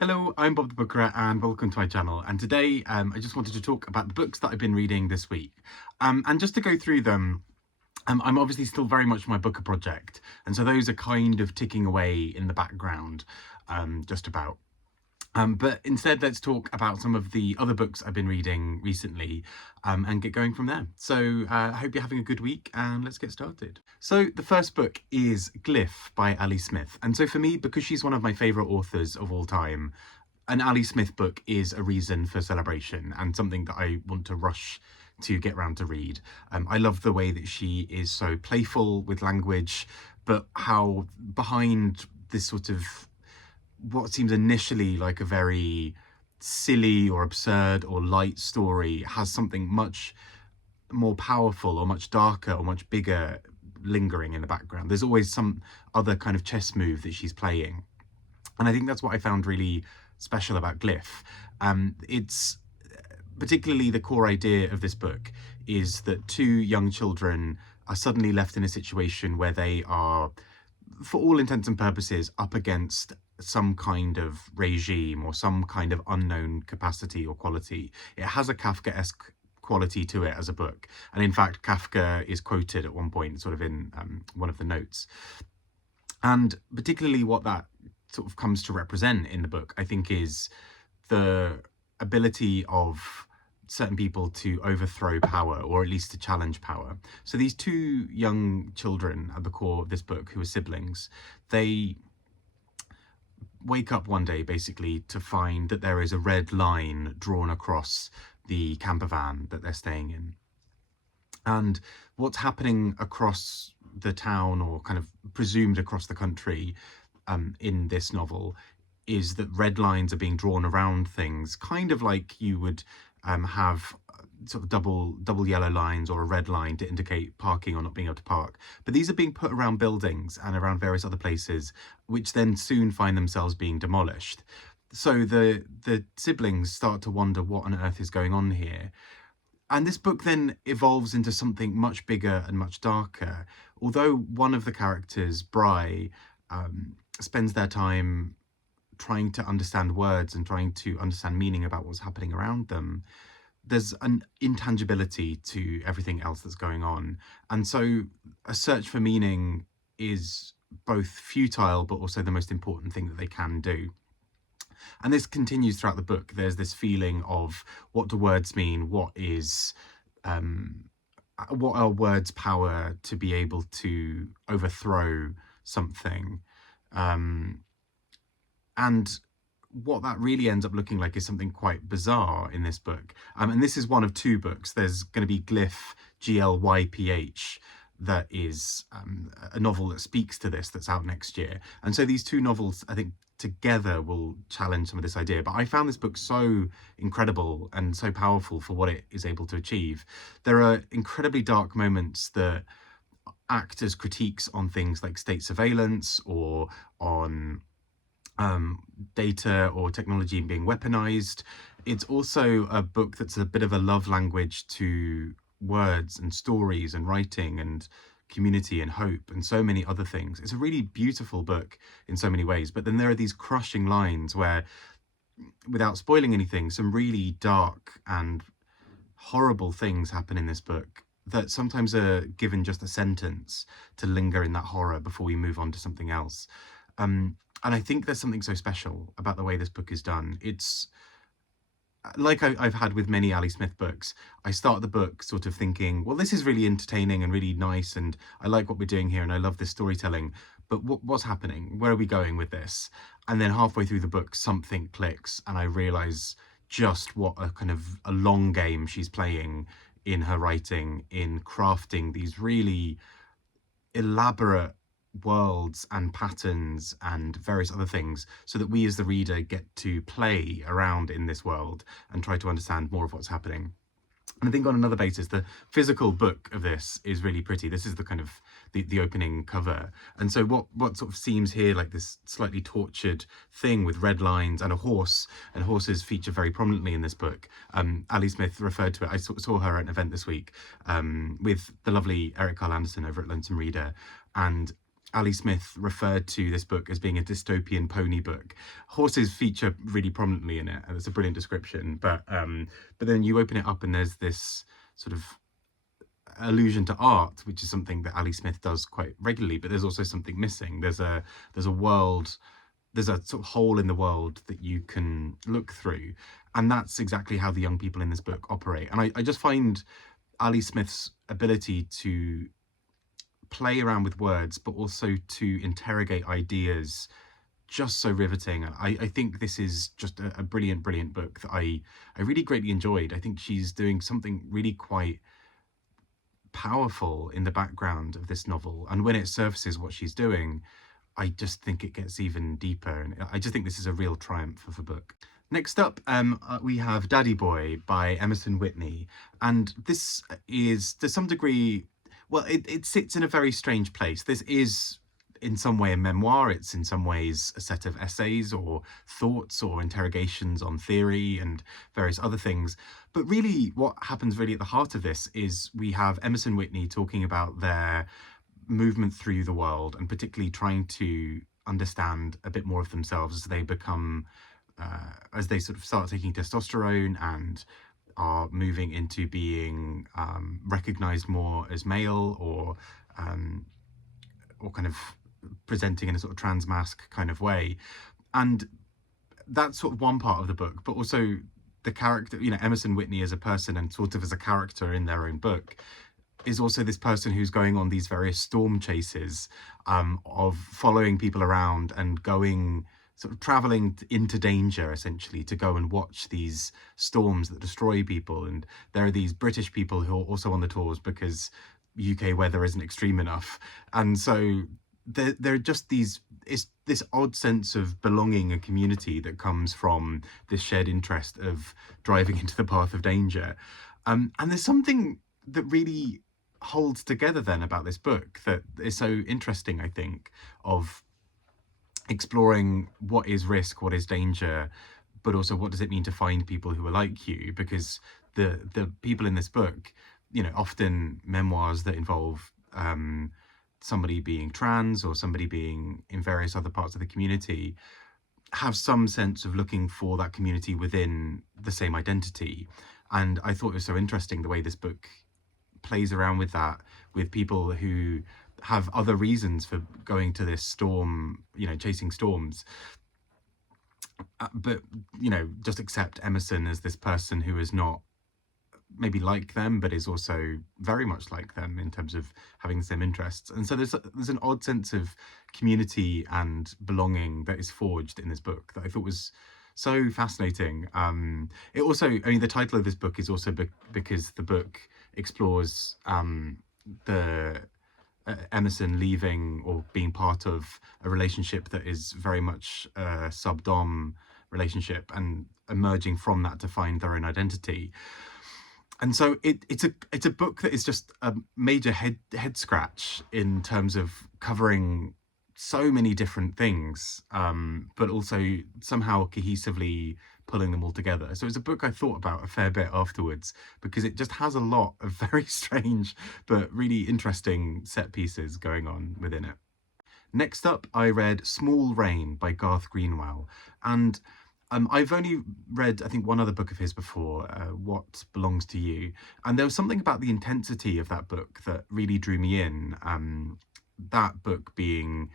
Hello, I'm Bob the Booker and welcome to my channel. And today I just wanted to talk about the books that I've been reading this week. And just to go through them, I'm obviously still very much my Booker project. And so those are kind of ticking away in the background, just about. But instead, let's talk about some of the other books I've been reading recently and get going from there. So I hope you're having a good week and let's get started. So the first book is Gliff by Ali Smith. And so for me, because she's one of my favourite authors of all time, an Ali Smith book is a reason for celebration and something that I want to rush to get round to read. I love the way that she is so playful with language, but how behind this sort of what seems initially like a very silly or absurd or light story has something much more powerful or much darker or much bigger lingering in the background. There's always some other kind of chess move that she's playing. And I think that's what I found really special about Gliff. It's particularly the core idea of this book is that two young children are suddenly left in a situation where they are, for all intents and purposes, up against some kind of regime or some kind of unknown capacity or quality. It has a Kafkaesque quality to it as a book. And in fact, Kafka is quoted at one point, sort of in one of the notes. And particularly what that sort of comes to represent in the book, I think, is the ability of certain people to overthrow power, or at least to challenge power. So these two young children at the core of this book, who are siblings, they wake up one day basically to find that there is a red line drawn across the camper van that they're staying in. And what's happening across the town, or kind of presumed across the country in this novel, is that red lines are being drawn around things, kind of like you would have sort of double yellow lines or a red line to indicate parking or not being able to park. But these are being put around buildings and around various other places, which then soon find themselves being demolished. So the siblings start to wonder what on earth is going on here. And this book then evolves into something much bigger and much darker. Although one of the characters, Bry, spends their time trying to understand words and trying to understand meaning about what's happening around them, there's an intangibility to everything else that's going on. And so a search for meaning is both futile, but also the most important thing that they can do. And this continues throughout the book. There's this feeling of, what do words mean? What are words' power to be able to overthrow something? And what that really ends up looking like is something quite bizarre in this book. And this is one of two books. There's going to be Gliff, Glyph, that is a novel that speaks to this, that's out next year. And so these two novels, I think, together will challenge some of this idea. But I found this book so incredible and so powerful for what it is able to achieve. There are incredibly dark moments that act as critiques on things like state surveillance, or on data or technology being weaponized. It's also a book that's a bit of a love language to words and stories and writing and community and hope and so many other things. It's a really beautiful book in so many ways, but then there are these crushing lines where, without spoiling anything, some really dark and horrible things happen in this book that sometimes are given just a sentence to linger in that horror before we move on to something else. And I think there's something so special about the way this book is done. It's like I've had with many Ali Smith books. I start the book sort of thinking, well, this is really entertaining and really nice, and I like what we're doing here, and I love this storytelling, but what's happening? Where are we going with this? And then halfway through the book, something clicks, and I realise just what a kind of a long game she's playing in her writing, in crafting these really elaborate worlds and patterns and various other things, so that we as the reader get to play around in this world and try to understand more of what's happening. And I think on another basis, the physical book of this is really pretty. This is the kind of the opening cover. And so what sort of seems here like this slightly tortured thing with red lines and a horse, and horses feature very prominently in this book. Ali Smith referred to it. I saw her at an event this week with the lovely Eric Carl Anderson over at Lonesome Reader. And Ali Smith referred to this book as being a dystopian pony book. Horses feature really prominently in it, and it's a brilliant description. But then you open it up, and there's this sort of allusion to art, which is something that Ali Smith does quite regularly. But there's also something missing. There's a world. There's a sort of hole in the world that you can look through, and that's exactly how the young people in this book operate. And I just find Ali Smith's ability to play around with words, but also to interrogate ideas, just so riveting. I think this is just a brilliant, brilliant book that I really greatly enjoyed. I think she's doing something really quite powerful in the background of this novel. And when it surfaces what she's doing, I just think it gets even deeper. And I just think this is a real triumph of a book. Next up, we have Daddy Boy by Emerson Whitney. And this is, to some degree, well, it sits in a very strange place. This is in some way a memoir. It's in some ways a set of essays or thoughts or interrogations on theory and various other things. But really what happens really at the heart of this is we have Emerson Whitney talking about their movement through the world, and particularly trying to understand a bit more of themselves as they become, as they sort of start taking testosterone and are moving into being recognized more as male, or kind of presenting in a sort of trans mask kind of way. And that's sort of one part of the book, but also the character, Emerson Whitney as a person and sort of as a character in their own book, is also this person who's going on these various storm chases, of following people around and going, sort of traveling into danger, essentially, to go and watch these storms that destroy people. And there are these British people who are also on the tours because UK weather isn't extreme enough. And so there are just it's this odd sense of belonging and community that comes from this shared interest of driving into the path of danger. And there's something that really holds together then about this book that is so interesting, I think, of exploring what is risk, what is danger, but also what does it mean to find people who are like you. Because the people in this book, often memoirs that involve somebody being trans or somebody being in various other parts of the community, have some sense of looking for that community within the same identity. And I thought it was so interesting the way this book plays around with that, with people who have other reasons for going to this storm, chasing storms, but just accept Emerson as this person who is not maybe like them, but is also very much like them in terms of having the same interests. And so there's an odd sense of community and belonging that is forged in this book that I thought was so fascinating. It also, the title of this book is also because the book explores the Emerson leaving or being part of a relationship that is very much a sub-dom relationship, and emerging from that to find their own identity. And so it's a book that is just a major head scratch in terms of covering so many different things, but also somehow cohesively pulling them all together. So it's a book I thought about a fair bit afterwards, because it just has a lot of very strange but really interesting set pieces going on within it. Next up, I read Small Rain by Garth Greenwell. And I've only read, I think, one other book of his before, What Belongs to You. And there was something about the intensity of that book that really drew me in. That book being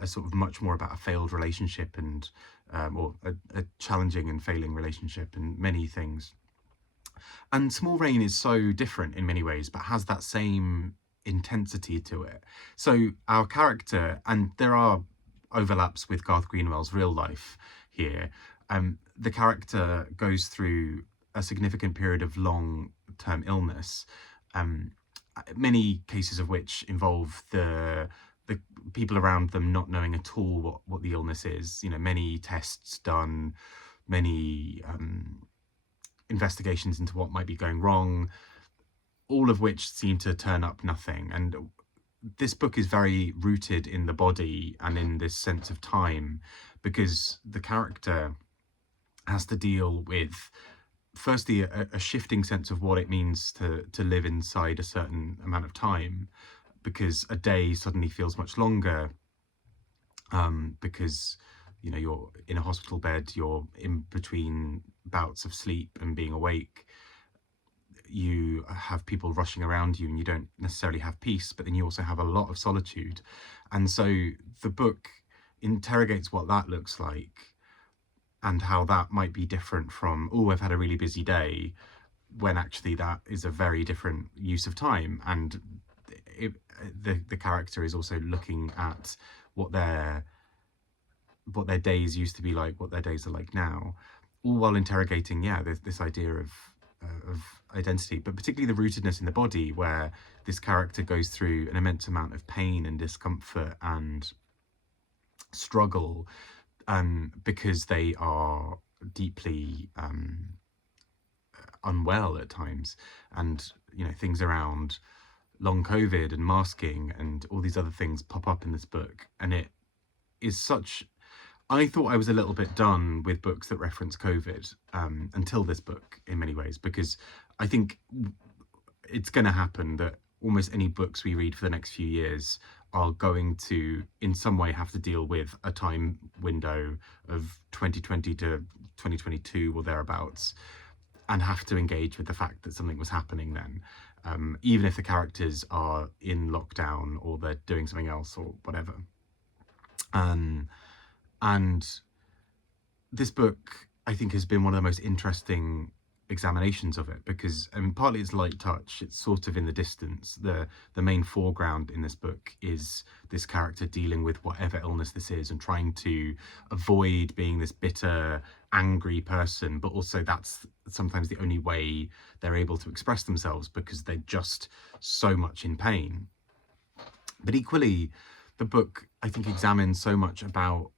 a sort of much more about a failed relationship, and or a challenging and failing relationship and many things. And Small Rain is so different in many ways, but has that same intensity to it. So our character, and there are overlaps with Garth Greenwell's real life here, the character goes through a significant period of long-term illness, many cases of which involve the people around them not knowing at all what the illness is. Many tests done, many investigations into what might be going wrong, all of which seem to turn up nothing. And this book is very rooted in the body and in this sense of time, because the character has to deal with, firstly, a shifting sense of what it means to live inside a certain amount of time, because a day suddenly feels much longer, because you're in a hospital bed, you're in between bouts of sleep and being awake, you have people rushing around you and you don't necessarily have peace, but then you also have a lot of solitude. And so the book interrogates what that looks like and how that might be different from, oh, I've had a really busy day, when actually that is a very different use of time. And the character is also looking at what their days used to be like, what their days are like now, all while interrogating, this idea of identity, but particularly the rootedness in the body, where this character goes through an immense amount of pain and discomfort and struggle, because they are deeply unwell at times. And things around long COVID and masking and all these other things pop up in this book. And it is such, I thought I was a little bit done with books that reference COVID, until this book, in many ways, because I think it's going to happen that almost any books we read for the next few years are going to, in some way, have to deal with a time window of 2020 to 2022 or thereabouts, and have to engage with the fact that something was happening then, even if the characters are in lockdown or they're doing something else or whatever. And this book, I think, has been one of the most interesting examinations of it, because partly it's light touch, it's sort of in the distance. The main foreground in this book is this character dealing with whatever illness this is and trying to avoid being this bitter, angry person, but also that's sometimes the only way they're able to express themselves, because they're just so much in pain. But equally, the book, I think, examines so much about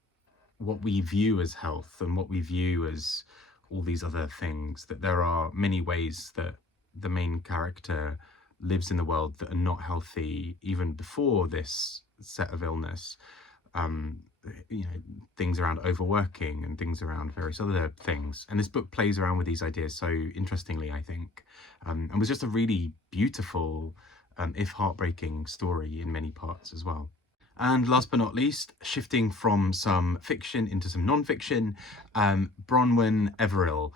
what we view as health and what we view as all these other things, that there are many ways that the main character lives in the world that are not healthy even before this set of illness. Things around overworking and things around various other things. And this book plays around with these ideas so interestingly, I think, and was just a really beautiful, if heartbreaking, story in many parts as well. And last but not least, shifting from some fiction into some non-fiction, Bronwen Everill,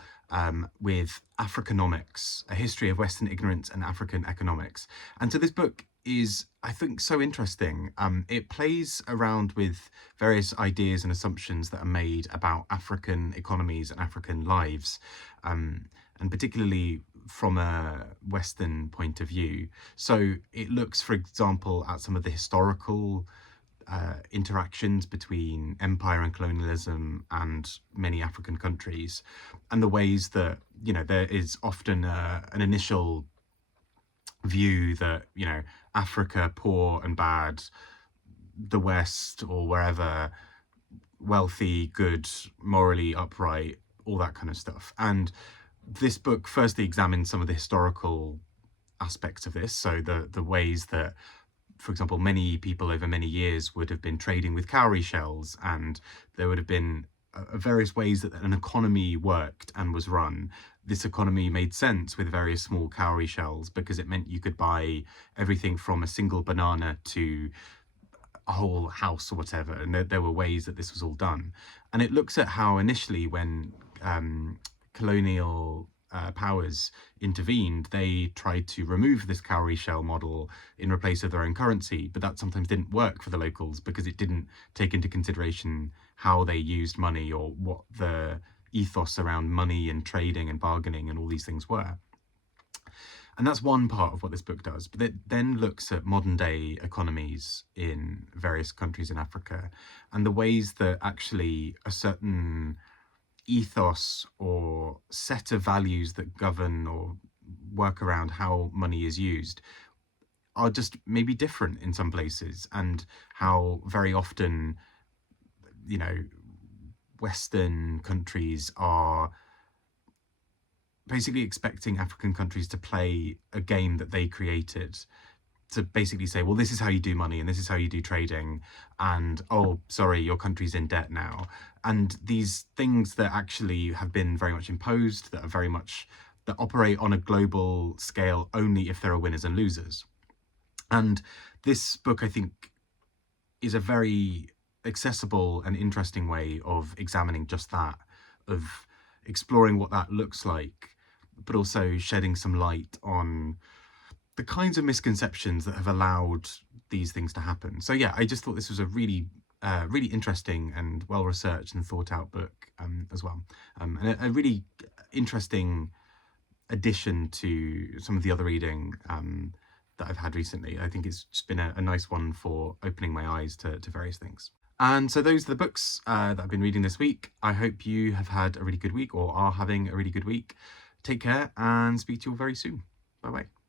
with Africonomics, A History of Western Ignorance and African Economics. And so this book is, I think, so interesting. It plays around with various ideas and assumptions that are made about African economies and African lives, and particularly from a Western point of view. So it looks, for example, at some of the historical interactions between empire and colonialism and many African countries, and the ways that, there is often an initial view that, Africa, poor and bad, the West or wherever, wealthy, good, morally upright, all that kind of stuff. And this book firstly examines some of the historical aspects of this, so the ways that, for example, many people over many years would have been trading with cowrie shells, and there would have been various ways that an economy worked and was run. This economy made sense with various small cowrie shells because it meant you could buy everything from a single banana to a whole house or whatever, and there were ways that this was all done. And it looks at how initially, when colonial powers intervened, they tried to remove this cowrie shell model in replace of their own currency, but that sometimes didn't work for the locals because it didn't take into consideration how they used money or what the ethos around money and trading and bargaining and all these things were. And that's one part of what this book does, but it then looks at modern day economies in various countries in Africa and the ways that actually a certain ethos or set of values that govern or work around how money is used are just maybe different in some places, and how very often, Western countries are basically expecting African countries to play a game that they created, to basically say, well, this is how you do money and this is how you do trading, and oh, sorry, your country's in debt now. And these things that actually have been very much imposed, that are very much, that operate on a global scale only if there are winners and losers. And this book, I think, is a very accessible and interesting way of examining just that, of exploring what that looks like, but also shedding some light on the kinds of misconceptions that have allowed these things to happen. So yeah, I just thought this was a really really interesting and well-researched and thought-out book as well, and a really interesting addition to some of the other reading that I've had recently. I think it's just been a nice one for opening my eyes to various things. And so those are the books that I've been reading this week. I hope you have had a really good week or are having a really good week. Take care and speak to you all very soon. Bye bye.